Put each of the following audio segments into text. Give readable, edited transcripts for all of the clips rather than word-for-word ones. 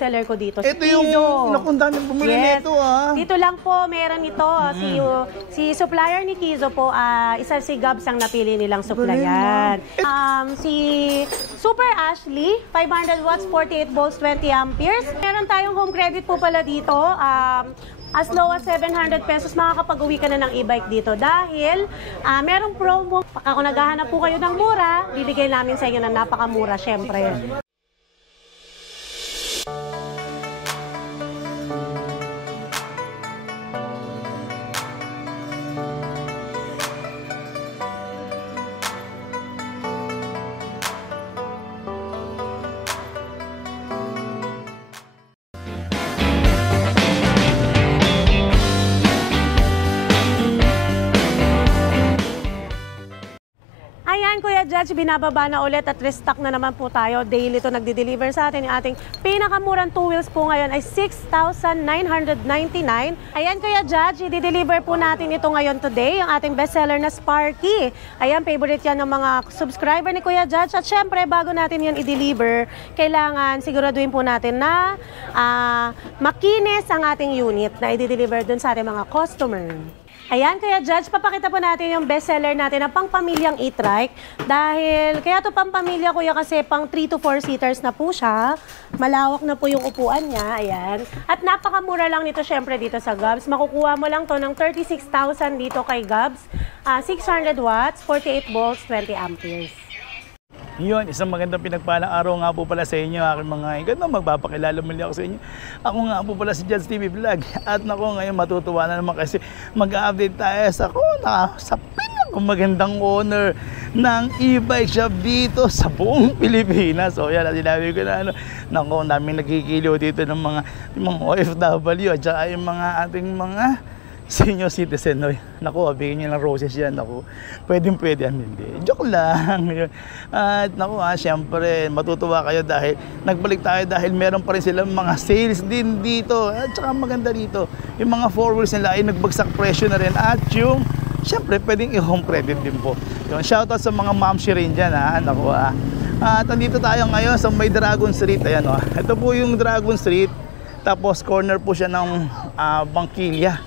Seller ko dito. Ito yung nakundang bumili nito Dito lang po meron ito. Si supplier ni Kizo po, isa si Gabs ang napili nilang supplyan. Si Super Ashley, 500 watts, 48 volts, 20 amperes. Meron tayong home credit po pala dito. As low as 700 pesos, makakapag-uwi ka na ng e-bike dito. Dahil merong promo. Kung naghahanap po kayo ng mura, bibigay namin sa inyo ng napakamura, syempre. Ayan, Kuya Judge, binababa na ulit at restock na naman po tayo. Daily ito nagdi-deliver sa atin. Yung ating pinakamurang 2 wheels po ngayon ay 6,999. Ayan, Kuya Judge, i-deliver po natin ito ngayon today. Yung ating bestseller na Sparky. Ayan, favorite yan ng mga subscriber ni Kuya Judge. At syempre, bago natin yan i-deliver, kailangan siguraduhin po natin na makinis ang ating unit na i-deliver dun sa ating mga customer. Ayan, Kuya Judge, papakita po natin yung bestseller natin na pang-pamilyang e-trike. Dahil, kaya to pang-pamilya, Kuya, kasi pang 3 to 4 seaters na po siya. Malawak na po yung upuan niya, ayan. At napakamura lang nito, syempre, dito sa Gabs. Makukuha mo lang to ng 36,000 dito kay Gabs. 600 watts, 48 volts, 20 amperes. Yun, isang magandang pinagpalang araw nga po pala sa inyo, aking mga hinggan. Magpapakilala muli ako sa inyo. Ako nga po pala si Judge TV Vlog. At naku, ngayon matutuwa na naman kasi mag-update tayo sa pinakamagandang owner ng e-bike shop dito sa buong Pilipinas. So yan, sinabi ko na naku, namin nagkikiliw dito ng mga OFW at saka yung mga ating mga senior citizen, no? Naku, bigyan niyo ng roses yan. Naku, pwede yan, hindi. Joke lang. At naku, siyempre, matutuwa kayo dahil nagbalik tayo dahil meron pa rin silang mga sales din dito. At saka maganda dito, yung mga 4 wheels nila ay nagbagsak presyo na rin. At yung, siyempre, pwedeng i-home credit din po. Yung shoutout sa mga mamshi rin dyan, naku, At andito tayo ngayon sa may Dragon Street. Ayan, ito po yung Dragon Street. Tapos corner po siya ng Bangkilya.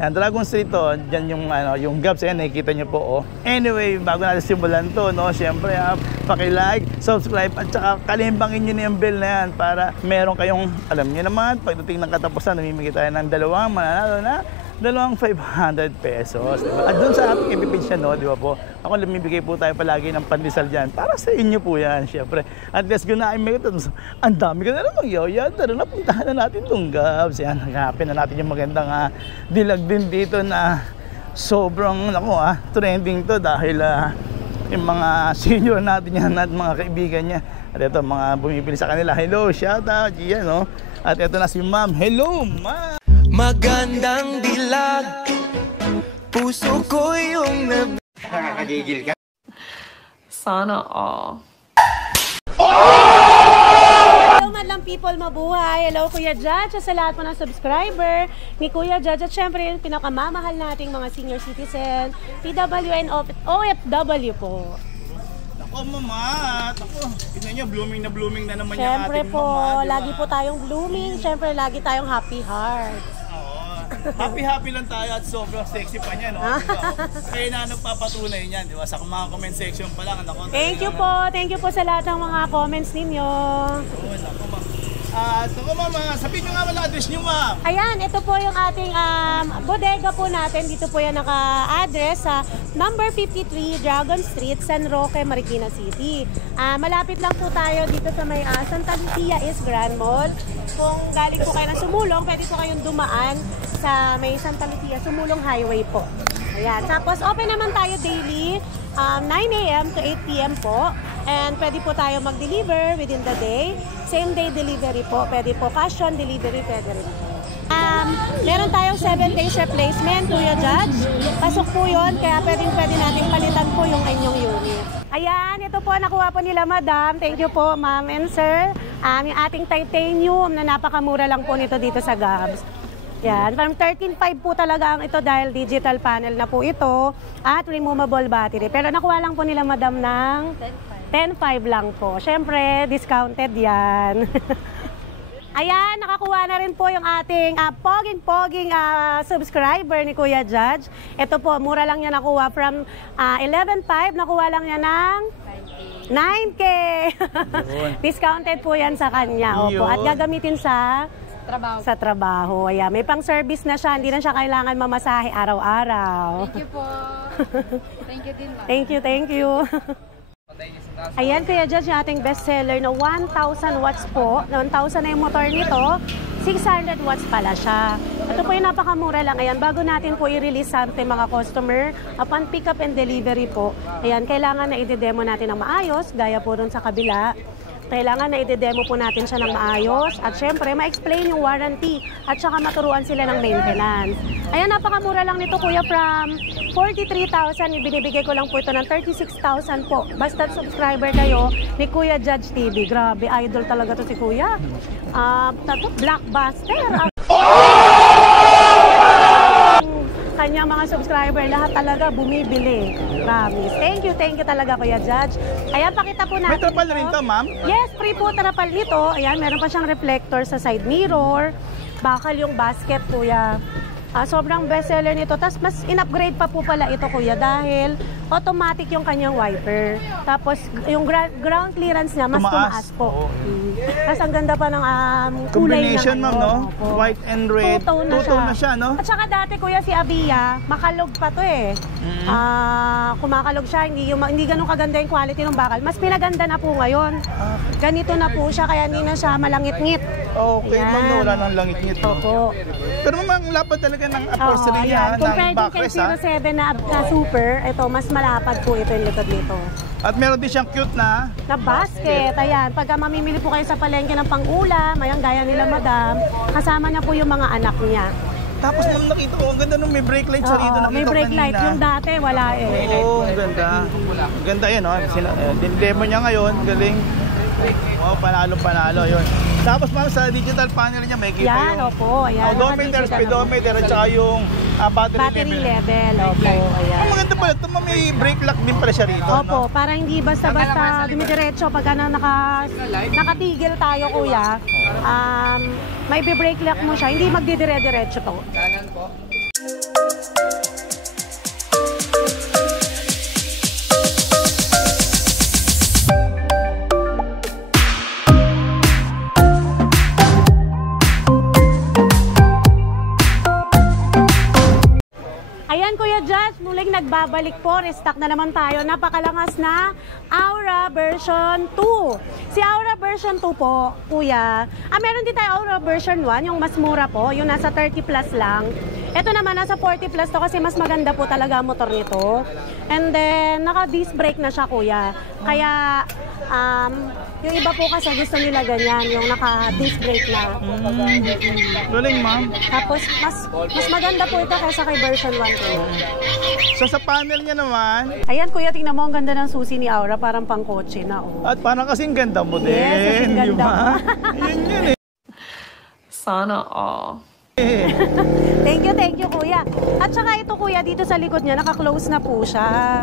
Yan, Dragon Street to, dyan yung Gabs, ayan, nakikita nyo po, Anyway, bago natin simulan to, siyempre, paki-like, subscribe, at saka kalimbangin nyo na yung bell na yan para meron kayong, alam nyo naman, pagdating ng katapusan, namimigay tayo ng dalawang mananalo na 500 pesos. Diba? At doon sa ating ipipin siya, di ba po? Ako namibigay po tayo palagi ng pandesal dyan. Para sa inyo po yan, syempre. At let's go na, ang dami ka na naman, yan, tara na, puntahan na natin itong Gabs. Yan, hanapin na natin yung magandang dilag din dito na sobrang, trending to dahil yung mga senior natin yan at mga kaibigan niya. At ito, mga bumibili sa kanila. Hello, shout out, yan, At ito na si Ma'am. Hello, Ma'am! Magandang dilag, puso ko yung nakakagigil ka. Sana all. Hello madlang people, mabuhay! Hello Kuya Judge, sa lahat po ng subscriber ni Kuya Judge at syempre yung pinakamamahal nating mga senior citizen, PWN OFW po. Ako, mama. Ako, tingnan nyo, blooming na naman yung Siyempre ating po, mama. Diba? lagi po tayong blooming. Siyempre, lagi tayong happy heart. Happy lang tayo at sobrang sexy pa niya, no? Diba? Kaya na nagpapatunay niyan, di ba? Sa mga comment section pa lang. Thank you po sa lahat ng mga comments ninyo. Oo, naku, ma'am. Naku, mama, sabihin nyo nga wala address nyo, ma'am. Ayan, ito po yung ating bodega po natin. Dito po yan naka-address sa number 53 Dragon Street, San Roque, Marikina City. Malapit lang po tayo dito sa may Santa Lucia East Grand Mall. Kung galing po kayo ng Sumulong, pwede po kayong dumaan sa may Santa Lucia, Sumulong Highway po. Ayan. Tapos open naman tayo daily, 9 a.m. to 8 p.m. po. And pwede po tayo mag-deliver within the day. Same day delivery po. Pwede po cash on delivery, pwede rin po. Meron tayong 7 days replacement, Kuya Judge. Pasok po yun, kaya pwede natin palitan po yung inyong unit. Ayan, ito po, nakuha po nila Madam. Thank you po, Ma'am and Sir. Yung ating titanium na napakamura lang po nito dito sa Gabs. Yan, parang 13.5 po talaga ang ito dahil digital panel na po ito at removable battery. Pero nakuha lang po nila Madam ng 10.5 lang po. Siyempre, discounted yan. Ayan, nakakuha na rin po yung ating poging-poging subscriber ni Kuya Judge. Ito po, mura lang niya nakuha from 11.5, nakuha lang niya ng 9K. Discounted po yan sa kanya. Opo. At gagamitin sa trabaho. Ayan, may pang-service na siya, hindi na siya kailangan mamasahe araw-araw. Thank you po. Thank you din, ma'am. Thank you. Ayan, Kuya Judge, yung ating bestseller na 1,000 watts po. 1,000 na yung motor nito, 600 watts pala siya. Ito po yung napakamura lang. Ayan, bago natin po i-release sa ating mga customer, upon pick up and delivery po, ayan, kailangan na i-demo natin ng maayos, gaya po dun sa kabila. Kailangan na i-demo po natin siya ng maayos at syempre ma-explain yung warranty at saka maturuan sila ng maintenance. Ayan, napakamura lang nito kuya, from 43,000, ibinibigay ko lang po ito ng 36,000 po. Basta subscriber kayo ni Kuya Judge TV. Grabe, idol talaga to si Kuya. Blockbuster. Kanyang mga subscriber, lahat talaga bumibili. Promise. Thank you talaga Kuya Judge. Ayan, pakita po natin. May trapal na rin to, ma'am? Yes, free po trapal nito. Ayan, meron pa siyang reflector sa side mirror. Bakal yung basket, Kuya. Sobrang bestseller nito. Tapos mas in-upgrade pa po pala ito, Kuya, dahil automatic yung kanyang wiper. Tapos yung ground clearance niya, mas tumaas po. Tapos ang ganda pa ng kulay combination, ma'am, no? Opo. White and red. Two-tone na siya, no? At saka dati, Kuya, si Avia, makalog pa to eh. Kumakalog siya, hindi ganun kaganda yung quality ng bakal. Mas pinaganda na po ngayon. Ganito na po siya, kaya hindi na siya malangit-ngit. Okay, ma'am, no, wala nang langit-ngit. No? Opo. Pero ma'am, ang lapad talaga ng upholstery niya, ng compared kay backrest, ha? 07 na super, ito, mas malapad po ito yung likod nito. At meron din siyang cute na Basket, ayan. Pagka mamimili po kayo sa palengke ng pang-ulam, ayan, gaya nila madam, kasama niya po yung mga anak niya. Tapos ma'am, nakita ko, ang ganda nung may brake light siya rito. Nakita may brake kanina. light. Yung dati, wala eh. Oo, ang ganda. Ang ganda yan, no? Demo niya ngayon, galing. Wow, panalo yun. Tapos ma'am, sa digital panel niya, may kita Yan, yung opo. Ayan, odometer, speedometer, at saka yung battery level. Opo, ayan. Ang maganda pala ito, ma'am, may brake lock din pala siya rito, Opo, no? para hindi basta-basta dumidiretso pagka nakatigil tayo, kuya. May brake lock mo siya, hindi magdidire-diretso to. Kanan po. Ayan, Kuya Judge, muling nagbabalik po. Restock na naman tayo. Napakalangas na Aura version 2. Si Aura version 2 po, Kuya. Meron din tayo Aura version 1, yung mas mura po. Yung nasa 30 plus lang. Ito naman, nasa 40 plus to kasi mas maganda po talaga ang motor nito. And then, naka-disc brake na siya, Kuya. Kaya, yung iba po kasi gusto nila ganyan, yung naka-disc brake na. Galing, ma'am. Tapos, mas maganda po ito kaysa kay version 1 ko. So sa panel niya naman, Ayan, Kuya, tingnan mo, ang ganda ng susi ni Aura, parang pang kotse na, oh. at parang kasing ganda mo din. Yes, kasing ganda di ba? mo. Yun eh. Sana all. Thank you, Kuya. At saka ito, Kuya, dito sa likod niya, naka-close na po siya.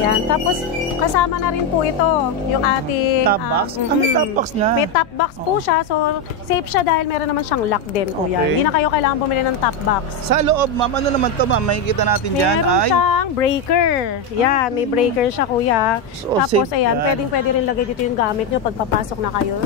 Yan. Tapos, kasama na rin po ito, yung ating... Top box? May top box na. May top box po siya, so safe siya dahil meron naman siyang lock din, Kuya. Okay. Hindi na kayo kailangan bumili ng top box. Sa loob, ma'am, ano naman to, ma'am? Makikita natin dyan Meron ay... siyang breaker. Yan, may breaker siya, Kuya. So, Tapos, safe ayan, yan. pwede rin lagay dito yung gamit nyo pag papasok na kayo.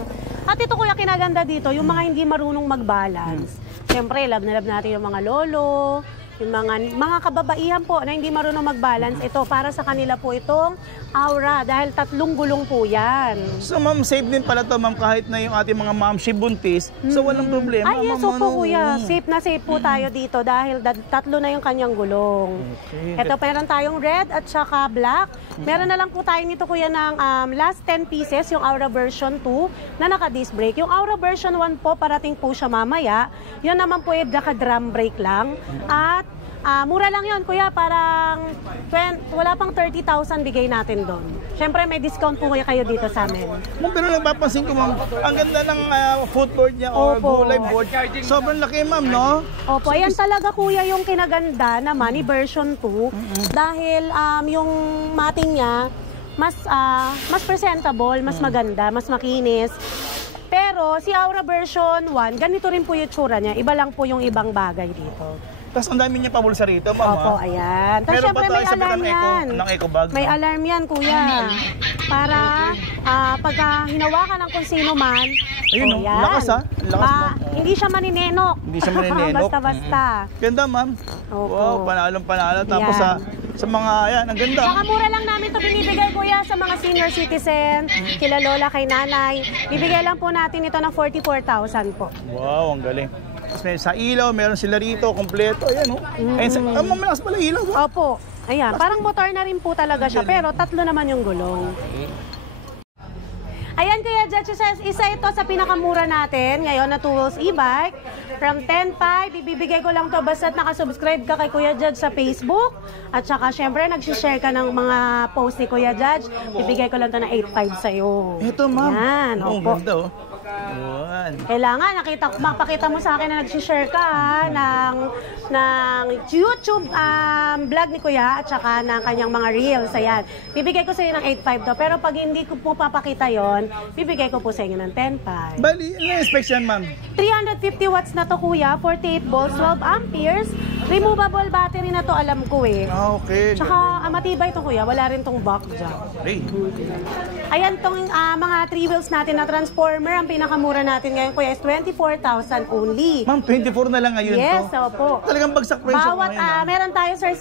At ito, Kuya, kinaganda dito, yung mga hindi marunong mag-balance. Siyempre, love na love natin yung mga lolo, yung mga kababaihan po na hindi marunong mag-balance. Ito, para sa kanila po itong Aura, dahil 3 gulong po yan. So ma'am, safe din pala to, ma'am, kahit na yung ating mga ma'am buntis. So walang problema. Ay, yes, ma'am, opo, Kuya. Safe na safe po tayo dito dahil 3 na yung kanyang gulong. Okay. Ito, meron tayong red at saka black. Meron na lang po tayo nito, Kuya, ng last 10 pieces, yung Aura version 2 na naka-disc brake. Yung Aura version 1 po, parating po siya mamaya. Yun naman po yung naka-drum brake lang. At mura lang yun, Kuya. Parang wala pang 30,000 bigay natin doon. Siyempre, may discount po kayo dito sa amin. Ma'am, pero napapansin ko, ma'am, ang ganda ng footboard niya or Opo. gulay board. Sobrang laki, ma'am, no? Opo, ayan talaga, Kuya, yung kinaganda naman ni version 2. Dahil yung mating niya, mas presentable, mas maganda, mas makinis. Pero si Aura version 1, ganito rin po yung tsura niya. Iba lang po yung ibang bagay dito. Tapos ang dami niya pabulsa rito, ma'am. Opo, ayan. Tapos Meron syempre pa tayo may sa alarm yan. ng eco bag. May no? alarm yan, kuya. Para pagka hinawakan ng kung sino man, Ayun, yan. lakas, ha? Lakas mo. Hindi siya maninenok. Hindi siya maninenok. Basta-basta. Ganda, ma'am. Opo. Wow, panalo. Tapos Yan. sa mga, ayan, ang ganda. Saka mura lang namin ito binibigay, kuya, sa mga senior citizen, kila lola, kay nanay. Bibigay lang po natin ito ng 44,000 po. Wow, ang galing. Tapos may sa ilaw, meron sila rito, kompleto. Ayan, oh. Ayun, malakas pala ilaw. Oh. Opo. Ayan, parang motor na rin po talaga siya, pero tatlo naman yung gulong. Ayan, Kuya Judge, isa ito sa pinakamura natin ngayon na 2 Wheels e-bike. From 10.5, ibibigay ko lang to basta't nakasubscribe ka kay Kuya Judge sa Facebook. At saka, syempre, nagsishare ka ng mga post ni Kuya Judge. Ibibigay ko lang to na 8.5 sa'yo. Ito, ma'am. Yan, Oh, ang opo. ganda, oh. Ayan. Kailangan mapakita mo sa akin na nagsishare ka ng YouTube vlog ni Kuya at saka ng kanyang mga reels. Ayan. Bibigay ko sa iyo ng 8.5 to. Pero pag hindi ko po papakita yon, bibigay ko po sa inyo ng 10.5. Bali, ano yung specs yan, ma'am? 350 watts na to, Kuya. 48 volts, 12 amperes. Removable battery na to, alam ko eh. Ah, okay. Tsaka matibay to, Kuya. Wala rin tong back jack. Hey. Ayan tong mga 3 wheels natin na transformer. Ang pinakamura natin ngayon, Kuya, is 24,000 only. Ma'am, 24 na lang ngayon Yes, to. opo. Talagang bagsak presyo Bawat, ngayon. ah. meron tayo, sir,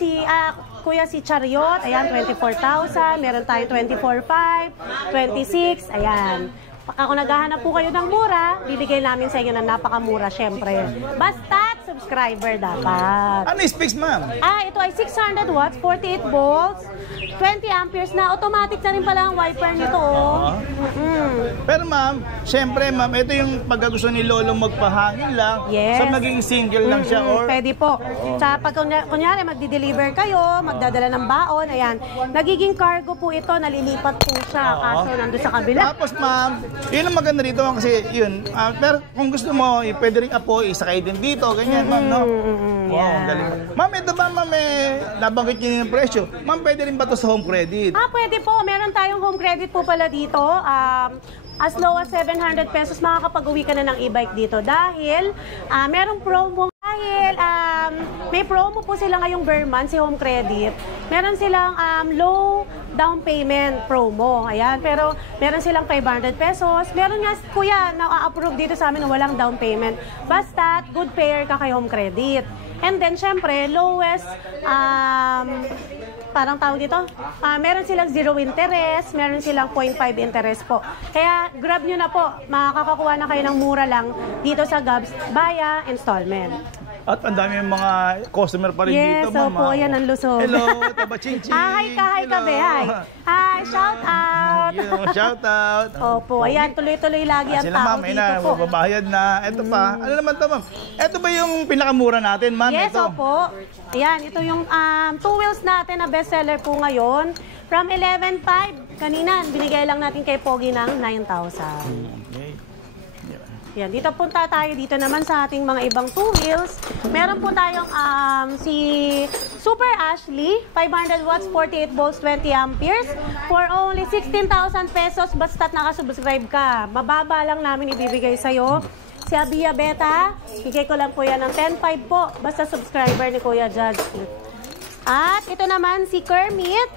Kuya, si Chariot. Ayan, 24,000. Meron tayo 24,500, 26. Ayan. Kung naghahanap po kayo ng mura, bibigay namin sa inyo ng napakamura, syempre. Basta't subscriber dapat. Ano yung specs, ma'am? Ito ay 600 watts, 48 volts, 20 amperes na. Automatic na rin pala ang wiper nito. Oh. Pero ma'am, syempre ma'am, ito yung pagkagusto ni Lolo magpahangin lang. Yes. So maging single lang siya or... Pwede po. Sa pag kunyari magdi-deliver kayo, magdadala ng baon, ayan. Nagiging cargo po ito, nalilipat po siya. Kaso nandun sa kabila. Tapos ma'am, yun ang maganda dito ma'am, kasi yun. Pero kung gusto mo, pwede rin apo, isakay din dito, ganyan ma'am, no? Wow, ang galing. Ma'am, ito ba ma'am, nabanggit niyo yung presyo. Ma'am, pwede rin ba ito sa home credit? Pwede po. Meron tayong home credit po pala dito. As low as 700 pesos, makakapag-uwi ka na ng e-bike dito. Dahil merong promo. Dahil may promo po sila ngayong Berman, si Home Credit. Meron silang low down payment promo. Ayan, pero meron silang 500 pesos. Meron nga, kuya, na-approve dito sa amin na walang down payment. Basta, good payer ka kay Home Credit. And then, syempre, lowest, parang tawag dito, meron silang 0 interest, meron silang 0.5 interest po. Kaya, grab nyo na po. Makakakuha na kayo ng mura lang dito sa Gabs via installment. At ang dami yung mga customer pa rin Yes, dito, ma'am. opo, yan ang Luzon. Hello, Taba Chinchin. Hi ka, be, hi. Hi, shout out. Shout out. Opo, ayan, tuloy-tuloy lagi ang Sila tao ma'am, dito po. babayad na. Ito pa. Ano naman to, ma'am? Ito ba yung pinakamura natin, ma'am? Yes, ito. opo. Ayan, ito yung 2 wheels natin na bestseller po ngayon. From 11.5, kanina, binigay lang natin kay Pogi ng 9,000. Okay. Yan, dito punta tayo dito naman sa ating mga ibang 2 wheels. Meron po tayong si Super Ashley, 500 watts, 48 volts, 20 amperes for only 16,000 pesos basta't nakasubscribe ka. Mababa lang namin ibibigay sa'yo. Si Abia Beta, bigay ko lang po yan ng 10.5 po basta subscriber ni Kuya Judge. At ito naman si Kermit,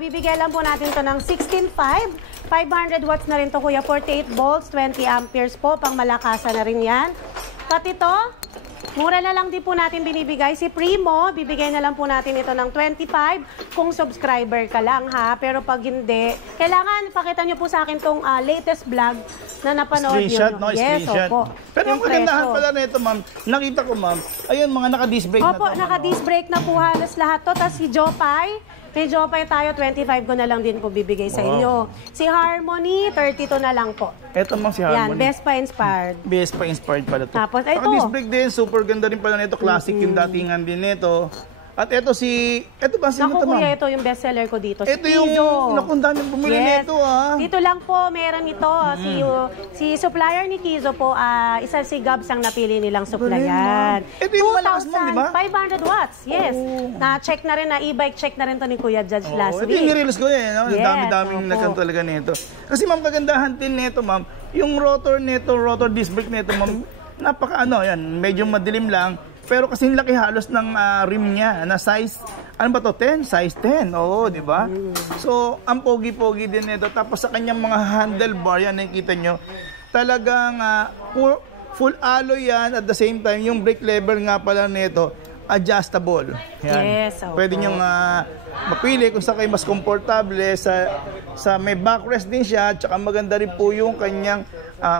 bibigay lang po natin to ng 16.5. 500 watts na rin to, kuya. 48 volts, 20 amperes po. Pang malakasan na rin yan. Pati ito, mura na lang din po natin binibigay. Si Primo, bibigay na lang po natin ito ng 25 kung subscriber ka lang, ha. Pero pag hindi, kailangan pakita nyo po sa akin tong latest vlog na napanood Screenshot, nyo. no? Yes, Screenshot. opo. Pero ang Yung kagandahan presyo. pala nito, ma'am, nakita ko, ma'am, ayun, mga naka-disc brake na to. Opo, naka-disc brake na po halos lahat to. Tapos si Jopay, may Jopay tayo, 25 ko na lang din po bibigay sa inyo. Si Harmony, 32 na lang po. Ito, ma'am, si Yan, Harmony. Vespa inspired. Vespa inspired pala to. Tapos, ito. Naka-disc brake din, super ganda rin pala nito. Classic yung datingan din nito. At ito ba sino Naku to, kuya, ma'am? ito yung bestseller ko dito. Ito yung, naku, ang daming bumili nito, ah. Dito lang po, meron ito. Si supplier ni Kizo po, isa si Gabs ang napili nilang supplyan. Ito yung malakas mo, di ba? 2,500 watts, yes. Na-check na rin, na-e-bike check na rin to ni Kuya Judge last Ito week. yung nirelease ko eh, no? Yes, Dami-daming opo. nagkan talaga nito. Kasi ma'am, kagandahan din nito, ma'am, yung rotor disc brake nito, ma'am, yan, medyo madilim lang. Pero kasing laki halos ng rim niya na size, ano ba to, 10? Size 10, oo, di ba? So, ang pogi-pogi din nito. Tapos sa kanyang mga handlebar, yan, nakikita nyo, talagang full alloy yan. At the same time, yung brake lever nga pala nito, adjustable. Yan. Yes, opo. Pwede niyong mapili kung saan kayo mas komportable. Sa may backrest din siya, tsaka maganda rin po yung kanyang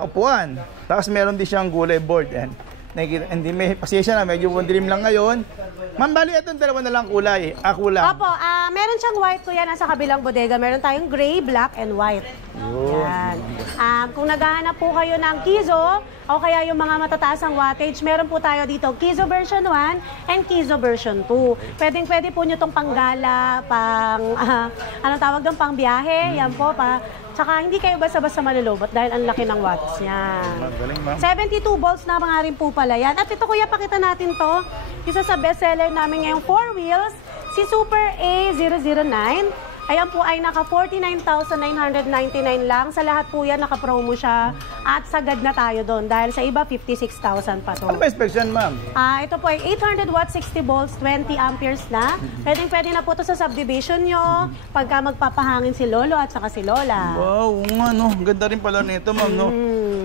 upuan. Tapos meron din siyang gulay board. Yan. Hindi may pasensya na, medyo dilim lang ngayon. Ma'am, bali itong dalawa na lang kulay. Kulang. Opo, meron siyang white kuya nasa kabilang bodega. Meron tayong gray, black, and white. Yan. Kung naghahanap po kayo ng Kizo, o kaya yung mga matataas ang wattage, meron po tayo dito Kizo version 1 and Kizo version 2. Pwede po nyo itong panggala, anong tawag doon, pang biyahe. Yan po, tsaka hindi kayo basta-basta malulobot dahil ang laki ng watts. Yan. Galing, ma'am. 72 volts na mga rin po pala yan. At ito kuya, pakita natin to. Isa sa bestseller namin ngayong 4 wheels, si Super A009. Ayan po ay naka 49,999 lang. Sa lahat po yan, naka-promo siya. At sagad na tayo doon dahil sa iba, 56,000 pa to. Ano ba inspection, ma'am? Ito po ay 800 watts, 60 volts, 20 amperes na. Pwede na po to sa subdivision nyo pagka magpapahangin si Lolo at saka si Lola. Wow, nga no. Ganda rin pala nito, ma'am, no?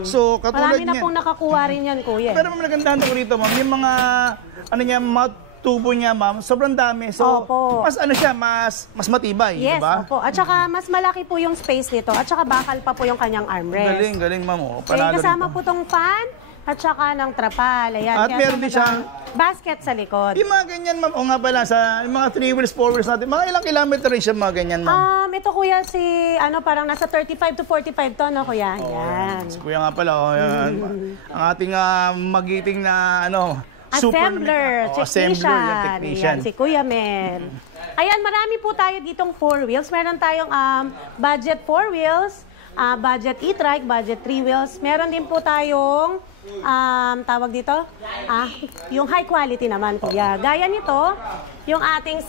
So, katulad Marami na niyan. pong nakakuha rin yan, kuya. Pero ma'am, nagandahan ko rito, ma'am. Yung mga, tubo niya, ma'am, sobrang dami. So, Opo. mas mas matibay, Yes, di ba? opo. At saka mas malaki po yung space nito. At saka bakal pa po yung kanyang armrest. Galing, ma'am. Oh. Then, Panalo kasama rin po tong fan at saka ng trapal. Ayan. At Kaya meron din siyang basket sa likod. yung mga ganyan, ma'am. O nga pala, yung mga 3 wheels, 4 wheels natin, mga ilang kilometer rin siya mga ganyan, ma'am. Ito kuya parang nasa 35 to 45 ton, no, kuya? Ayan. Si kuya nga pala, yan. Ang ating magiting na, Assembler, technician. technician. Yan, si Kuya Mel. Ayan, marami po tayo ditong 4 wheels. Meron tayong budget 4 wheels, budget e-trike, budget 3 wheels. Meron din po tayong tawag dito, yung high quality naman, kuya. Gaya nito, yung ating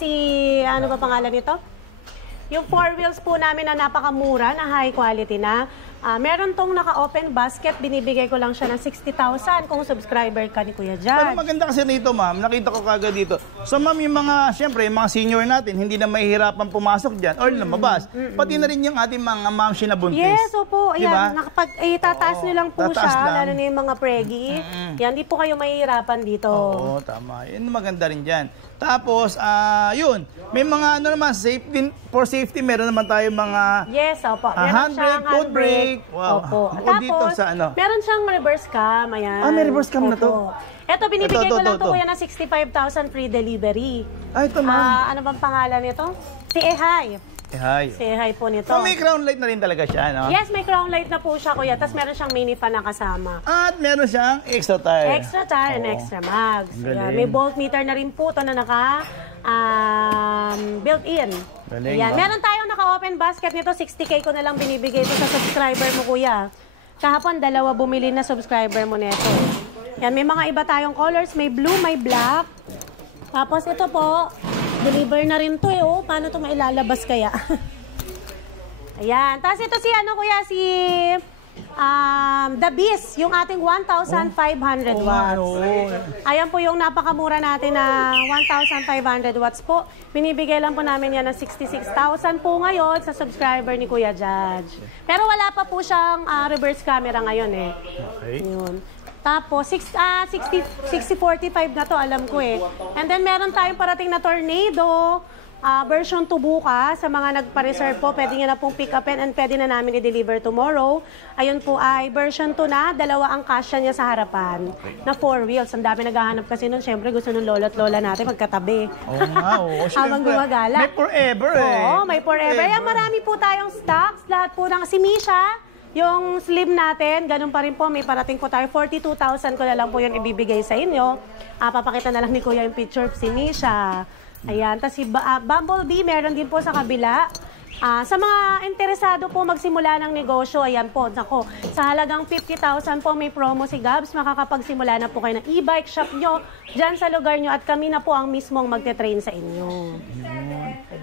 ano ba pangalan nito? Yung 4 wheels po namin na napakamura, na high quality na. Meron tong naka-open basket, binibigay ko lang siya ng 60,000 kung subscriber ka ni Kuya Pero Judge. maganda kasi nito, ma'am. Nakita ko kagad dito. So, ma'am, yung siyempre, yung mga senior natin, hindi na mahihirapan pumasok dyan or lumabas. Pati na rin yung ating mga mamshi na buntis. Yes, opo. Ayan, Diba? itataas nyo lang po tataas siya, lang. lalo na yung mga preggy. Yan, di po kayo mahihirapan dito. Oo, tama. Yun maganda rin dyan. Tapos, yun. May mga naman, for safety, meron naman tayo mga Yes, opo. Meron handbrake, siyang foot brake. Wow. Opo. O dito Tapos, sa meron siyang reverse cam. Ayan. may reverse cam na to? Opo. Ito, binibigay ko lang to Ito. kuya ng 65,000 free delivery. Ito, ma'am. Ano bang pangalan nito? Si Ehay. Hi. Si Ehay po nito. So, may crown light na rin talaga siya, no? Yes, may crown light na po siya, kuya. Tapos meron siyang mini fan na kasama. At meron siyang extra tire. Extra tire and Oo. extra mags. Galing. Ayan, may voltmeter na rin po ito na built-in. Galing, Ayan. ha? Meron tayong naka-open basket nito. 60K ko na lang binibigay ito sa subscriber mo, kuya. Kahapon, 2 bumili na subscriber mo nito. Yan, may mga iba tayong colors. May blue, may black. Tapos ito po, deliver na rin to oh. Paano ito mailalabas kaya? Ayan. Tapos ito kuya, si The Beast, yung ating 1,500 watts. Ayan po yung napakamura natin na 1,500 watts po. Binibigay lang po namin yan ng 66,000 po ngayon sa subscriber ni Kuya Judge. Pero wala pa po siyang reverse camera ngayon eh. Okay. Yun. Tapos, 6045 na to, alam ko eh. And then, meron tayong parating na Tornado, version 2 bukas. Sa mga nagpa-reserve po, pwede nyo na pong pick upin and pwede na namin i-deliver tomorrow. Ayun po ay version 2 na, 2 ang kasya niya sa harapan, na 4 wheels. Ang dami naghahanap kasi nun, syempre gusto nung lolo at lola natin magkatabi. Oo nga, oo. Habang Siyempre, gumagala. May forever eh. Oo, may forever. Ayan, marami po tayong stocks. Lahat po ng si Misha, yung slim natin, ganun pa rin po. May parating po tayo. 42,000 ko na lang po yun ibibigay sa inyo. Papakita na lang ni Kuya yung picture si Misha. Ayan, tapos si Bumblebee, meron din po sa kabila. Sa mga interesado po magsimula ng negosyo, ayan po, nako, sa halagang 50,000 po may promo si Gabs, makakapagsimula na po kayo ng e-bike shop nyo dyan sa lugar nyo at kami na po ang mismong magte-train sa inyo.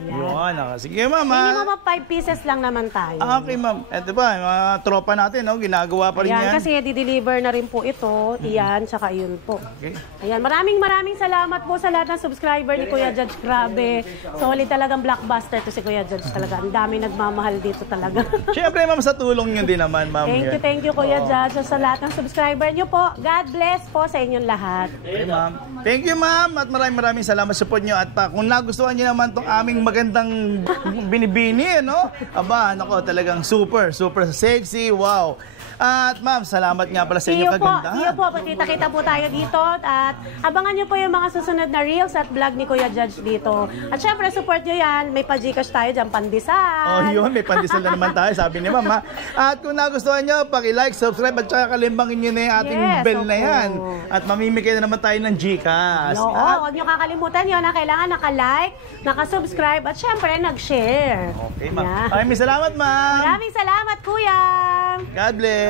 Yun, sige ma'am. Minimum of 5 pieces lang naman tayo. Okay ma'am. Eto ba, mga tropa natin, no? Ginagawa pa rin Ayan, yan. kasi di-deliver na rin po ito. Iyan, tsaka yun po. Okay. Ayan, maraming salamat po sa lahat ng subscriber ni Kuya Judge. Grabe. Solid talagang blockbuster to si Kuya Judge talaga. Ang dami nagmamahal dito talaga. Siyempre ma'am, sa tulong nyo din naman ma'am. Thank you Kuya Judge. So, sa lahat ng subscriber nyo po, God bless po sa inyong lahat. Okay ma'am. Thank you ma'am at maraming salamat sa support nyo. At kung nagustuhan nyo naman itong aming magandang binibini, no? Aba, nako, talagang super sexy. Wow. At ma'am, salamat nga pala sa inyong kagandahan. See you po. Kita-kita po tayo dito. At abangan nyo po yung mga susunod na reels at vlog ni Kuya Judge dito. At syempre, support nyo yan. May pa-Gcash tayo dyan, pandesal. Oh, yun. May pandesal na naman tayo, sabi ni ma'am. At kung nagustuhan nyo, paki-like, subscribe, at saka kalimbangin nyo na yung ating bell na yan. At mamimigay na naman tayo ng Gcash. Oo, huwag nyo kakalimutan yun na kailangan naka-like, naka-subscribe, at syempre, nag-share. Okay, ma'am. Maraming salamat, ma'am. Maraming salamat, Kuya. God bless.